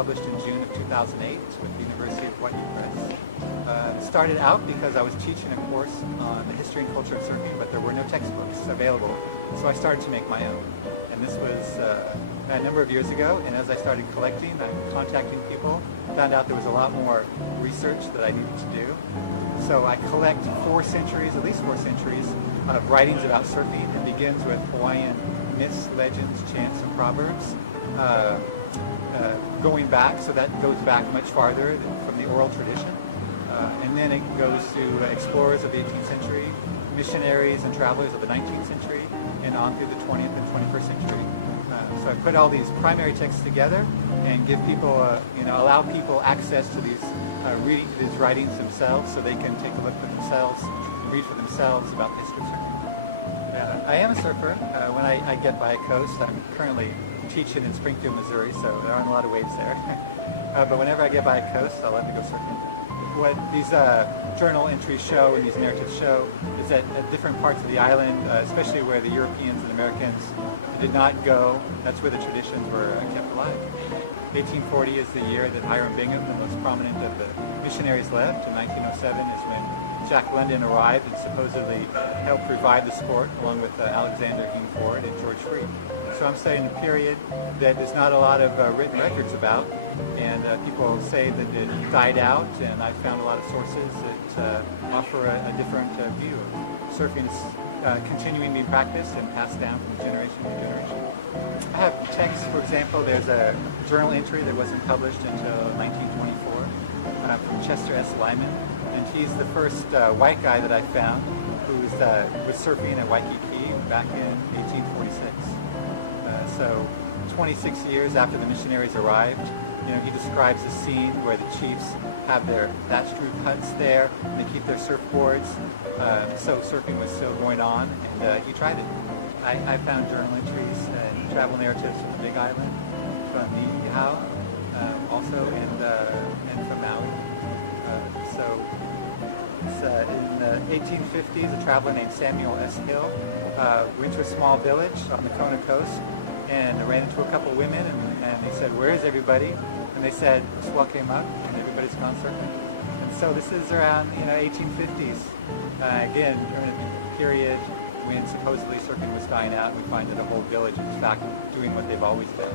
published in June of 2008 with the University of Hawaii Press. Started out because I was teaching a course on the history and culture of surfing, but there were no textbooks available, so I started to make my own. And this was a number of years ago, and as I started collecting and contacting people, found out there was a lot more research that I needed to do. So I collect 4 centuries, at least 4 centuries, of writings about surfing. It begins with Hawaiian myths, legends, chants, and proverbs. Going back, so that goes back much farther from the oral tradition. And then it goes to explorers of the 18th century, missionaries and travelers of the 19th century, and on through the 20th and 21st century. So I put all these primary texts together and give people, allow people access to these writings themselves, so they can take a look for themselves, read for themselves about the history of surfing. I am a surfer. When I get by a coast, I'm currently teaching in Springfield, Missouri, so there aren't a lot of waves there. But whenever I get by a coast, I love to go surfing. What these journal entries show and these narratives show is that at different parts of the island, especially where the Europeans and Americans did not go, that's where the traditions were kept alive. 1840 is the year that Hiram Bingham, the most prominent of the missionaries, left, and 1907 is when Jack London arrived and supposedly helped revive the sport, along with Alexander Hingford and George Freed. So I'm studying a period that there's not a lot of written records about, and people say that it died out, and I found a lot of sources that offer a different view. Surfing is continuing to be practiced and passed down from generation to generation. I have texts, for example, there's a journal entry that wasn't published until 1924 from Chester S. Lyman, and he's the first white guy that I found who was surfing at Waikiki back in 1846. So 26 years after the missionaries arrived, he describes a scene where the chiefs have their thatched roof huts there, and they keep their surfboards. So surfing was still going on, and he tried it. I found journal entries and travel narratives from the Big Island, from Niihau, also, and from Maui. In the 1850s, a traveler named Samuel S. Hill went to a small village on the Kona coast and ran into a couple women, and he said, "Where is everybody?" And they said, "A swell came up, and everybody's gone surfing." And so this is around 1850s, again, during a period when supposedly surfing was dying out, and we find that a whole village is, in fact, doing what they've always done,